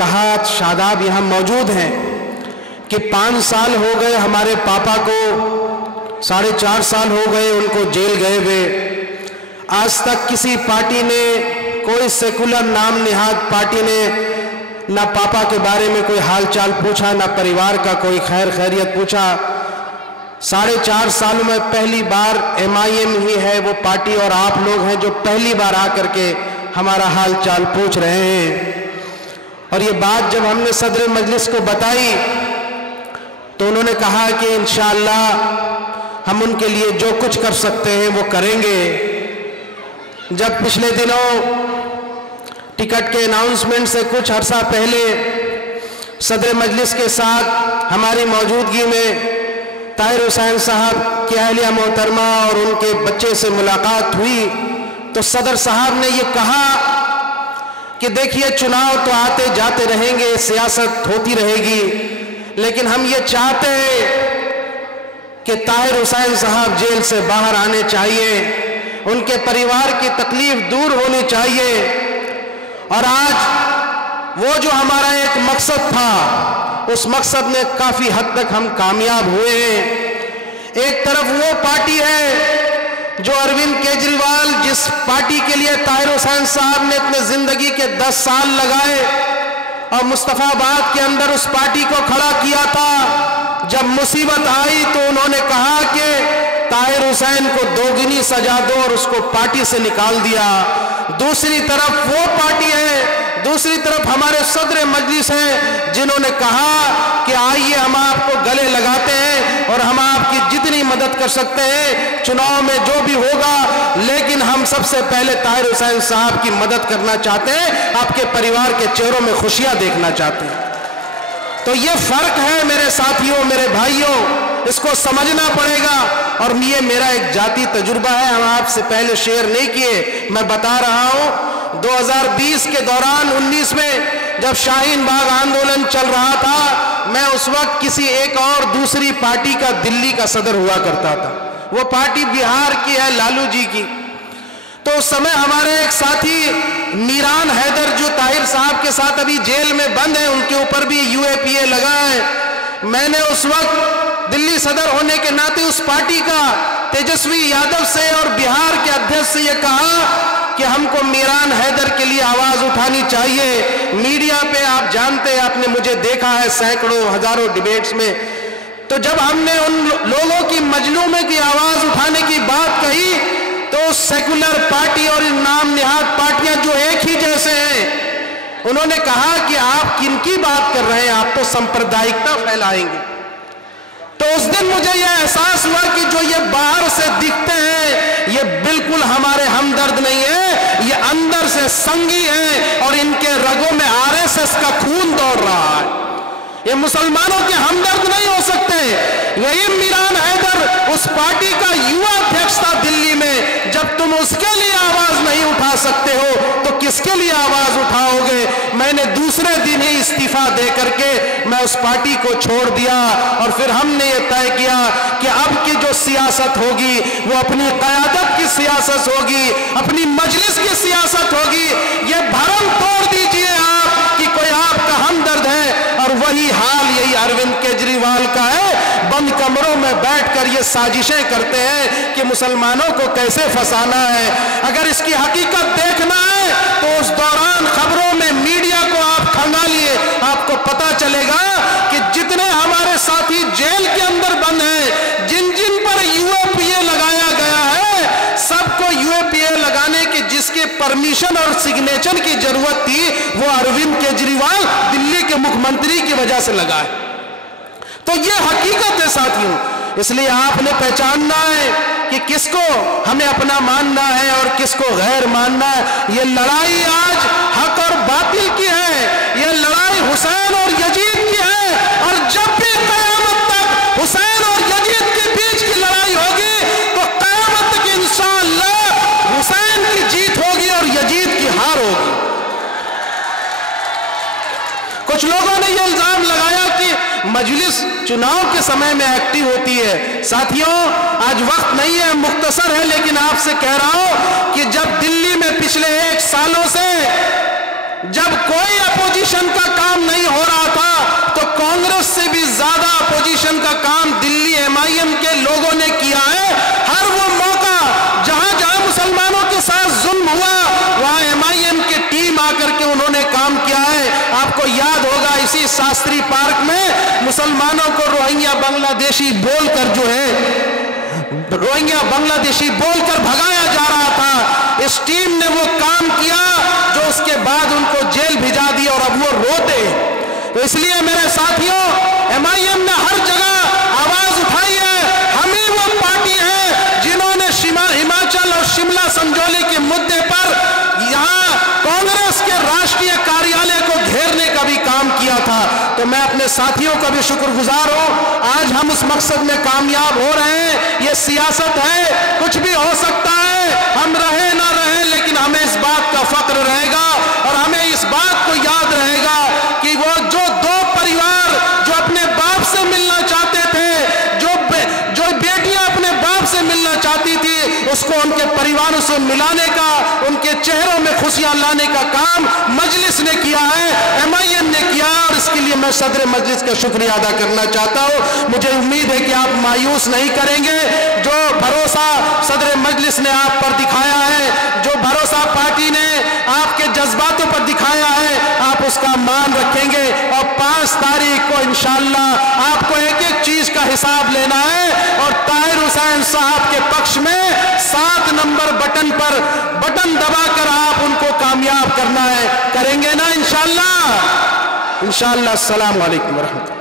کہا، شاداب یہاں موجود ہیں، کہ 5 سال ہو گئے ہمارے پاپا کو، 4.5 سال ہو گئے ان کو جیل گئے ہوئے، آج تک کسی پارٹی نے، کوئی سیکولر نام نہاد پارٹی نے نہ پاپا کے بارے میں کوئی حال چال پوچھا، نہ پریوار کا کوئی خیر خیریت پوچھا۔ 4.5 سالوں میں پہلی بار MIM ہی ہے وہ پارٹی، اور آپ لوگ ہیں جو پہلی بار آ کر کے ہمارا حال چال پوچھ رہے ہیں۔ اور یہ بات جب ہم نے صدر مجلس کو بتائی تو انہوں نے کہا کہ انشاءاللہ ہم ان کے لیے جو کچھ کر سکتے ہیں وہ کریں گے۔ جب پچھلے دنوں ٹکٹ کے اناؤنسمنٹ سے کچھ عرصہ پہلے صدر مجلس کے ساتھ ہماری موجودگی میں طاہر حسین صاحب کی اہلیہ محترمہ اور ان کے بچے سے ملاقات ہوئی تو صدر صاحب نے یہ کہا کہ دیکھیے چناؤ تو آتے جاتے رہیں گے، سیاست ہوتی رہے گی، لیکن ہم یہ چاہتے ہیں کہ طاہر حسین صاحب جیل سے باہر آنے چاہیے، ان کے پریوار کی تکلیف دور ہونی چاہیے۔ اور آج وہ جو ہمارا ایک مقصد تھا، اس مقصد میں کافی حد تک ہم کامیاب ہوئے ہیں۔ ایک طرف وہ پارٹی ہے جو اروند کیجریوال، جس پارٹی کے لیے طاہر حسین صاحب نے اپنے زندگی کے 10 سال لگائے اور مصطفیٰ آباد کے اندر اس پارٹی کو کھڑا کیا تھا، جب مصیبت آئی تو انہوں نے کہا کہ طاہر حسین کو 2 سزا دو اور اس کو پارٹی سے نکال دیا۔ دوسری طرف وہ پارٹی ہے، دوسری طرف ہمارے صدر مجلس ہیں جنہوں نے کہا کہ آئیے ہم آپ کو گلے لگاتے ہیں اور ہم آپ کی جتنی مدد کر سکتے ہیں چناؤ میں جو بھی ہوگا، لیکن ہم سب سے پہلے طاہر حسین صاحب کی مدد کرنا چاہتے ہیں، آپ کے پریوار کے چہروں میں خوشیاں دیکھنا چاہتے ہیں۔ تو یہ فرق ہے میرے ساتھیوں، میرے بھائیوں، اس کو سمجھنا پڑے گا۔ اور یہ میرا ایک ذاتی تجربہ ہے، ہم آپ سے پہلے شیئر نہیں کیے، میں بتا رہا ہوں 2020 کے دوران 19 میں جب شاہین باغ آندولن چل رہا تھا، میں اس وقت کسی ایک اور دوسری پارٹی کا دلی کا صدر ہوا کرتا تھا، وہ پارٹی بہار کی ہے، لالو جی کی۔ تو اس سمے ہمارے ایک ساتھی میران حیدر جو طاہر صاحب کے ساتھ ابھی جیل میں بند ہیں، ان کے اوپر بھی UAPA لگا ہے۔ میں نے اس وقت دلی صدر ہونے کے ناطے اس پارٹی کا تیجسوی یادو سے اور بہار کے ادھیش سے یہ کہا کہ ہم کو میران حیدر کے لیے آواز اٹھانی چاہیے۔ میڈیا پہ آپ جانتے ہیں، آپ نے مجھے دیکھا ہے سینکڑوں ہزاروں ڈیبیٹس میں، تو جب ہم نے ان لوگوں کی مجلومے کی آواز اٹھانے کی بات کہی تو سیکولر پارٹی اور نام نہاد پارٹیاں جو ایک ہی جیسے ہیں، انہوں نے کہا کہ آپ کن کی بات کر رہے ہیں، آپ تو سمپردائکتا پھیلائیں گے۔ تو اس دن مجھے یہ احساس ہوا کہ جو یہ باہر سے دکھتے ہیں یہ بالکل ہمارے ہمدرد نہیں ہے، یہ اندر سے سنگی ہیں اور ان کے رگوں میں RSS کا خون دوڑ رہا ہے۔ یہ مسلمانوں کے ہمدرد نہیں ہو سکتے۔ یہی میران حیدر اس پارٹی کا یووا ادھیکش تھا دلی میں، جب تم اس کے لیے آواز نہیں اٹھا سکتے ہو تو کس کے لیے آواز اٹھاؤ گے؟ میں نے دوسرے دن ہی استعفیٰ دے کر کے میں اس پارٹی کو چھوڑ دیا، اور پھر ہم نے یہ طے کیا کہ اب کی جو سیاست ہوگی وہ اپنی قیادت کی سیاست ہوگی، اپنی مجلس کی سیاست ہوگی۔ یہ بھرم توڑ دیجئے آپ کہ کوئی آپ کا ہمدرد ہے، اور وہی حال یہی اروند کیجریوال کا ہے۔ بند کمروں میں بیٹھ کر یہ سازشیں کرتے ہیں کہ مسلمانوں کو کیسے پھنسانا ہے۔ اگر اس کی حقیقت دیکھنا ہے تو اس دوران خبروں میں میڈیا کو آپ کھنگالیے، آپ کو پتا چلے گا کہ جتنے ہمارے ساتھی جیل کے اندر بند ہیں، جن جن پر UAPA لگایا گیا ہے، سب کو UAPA لگانے کی جس کے پرمیشن اور سگنیچر کی ضرورت تھی وہ اروند کیجریوال دلی کے مکھ منتری کی وجہ سے لگا ہے۔ تو یہ حقیقت ہے ساتھیوں، اس لیے آپ نے پہچاننا ہے کہ کس کو ہمیں اپنا ماننا ہے اور کس کو غیر ماننا ہے۔ یہ لڑائی آج حق اور باطل کی ہے، یہ لڑائی حسین اور یزید کی ہے، اور جب بھی قیامت تک حسین اور یزید کے بیچ کی لڑائی ہوگی تو قیامت تک انشاءاللہ حسین کی جیت ہوگی اور یزید کی ہار ہوگی۔ کچھ لوگوں نے یہ الزام لگایا کہ مجلس چناؤ کے سمے میں ایکٹیو ہوتی ہے۔ ساتھیوں آج وقت نہیں ہے، مختصر ہے، لیکن آپ سے کہہ رہا ہوں کہ جب دلی میں پچھلے 1 سالوں سے جب کوئی اپوزیشن کا کام MIM کے لوگوں نے کیا ہے. ہر وہ موقع جہاں جہاں مسلمانوں کے ساتھ ظلم ہوا وہاں MIM کی ٹیم آ کر کے انہوں نے کام کیا ہے. آپ کو یاد ہوگا اسی شاستری پارک میں مسلمانوں کو روہنگیا بنگلہ دیشی بول کر جو ہے روہنگیا بنگلہ دیشی بول کر بھگایا جا رہا تھا. اس ٹیم نے وہ کام کیا جو اس کے بعد ان کو جیل بھیجا دیا اور اب وہ روتے. تو اس لیے میرے ساتھیوں MIM نے ہر جگہ آواز اٹھائی ہے. ہم ہی وہ پارٹی ہے جنہوں نے ہماچل اور شملہ سنجولی کے مدے پر یہاں کانگریس کے راشٹریہ کاریالے کو گھیرنے کا بھی کام کیا تھا. تو میں اپنے ساتھیوں کا بھی شکر گزار ہوں. آج ہم اس مقصد میں کامیاب ہو رہے ہیں. یہ سیاست ہے, کچھ بھی ہو سکتا ہے, ہم رہے نہ رہے لیکن ہمیں اس بات کا فخر رہے گا اور ہمیں اس بات کو یاد رہے گا کہ وہ جو دو پریوار جو اپنے باپ سے ملنا چاہتے تھے, جو بیٹیاں اپنے باپ سے ملنا چاہتی تھی, اس کو ان کے پریواروں سے ملانے کا, ان کے چہروں میں خوشیاں لانے کا کام مجلس نے کیا ہے, MIM نے کیا. اور اس کے لیے میں صدر مجلس کا شکریہ ادا کرنا چاہتا ہوں. مجھے امید ہے کہ آپ مایوس نہیں کریں گے. جو بھروسہ صدر مجلس نے آپ پر دکھایا ہے, جو بھروسہ پارٹی نے آپ کے جذباتوں پر دکھایا ہے, آپ اس کا مان رکھیں گے. اور 5 تاریخ کو انشاءاللہ آپ کو ایک ایک چیز کا حساب لینا ہے اور طاہر حسین صاحب کے پکش میں 7 نمبر بٹن پر بٹن دبا کر آپ ان کو کامیاب کرنا ہے. کریں گے نا انشاءاللہ. انشاءاللہ. السلام علیکم ورحمۃ اللہ.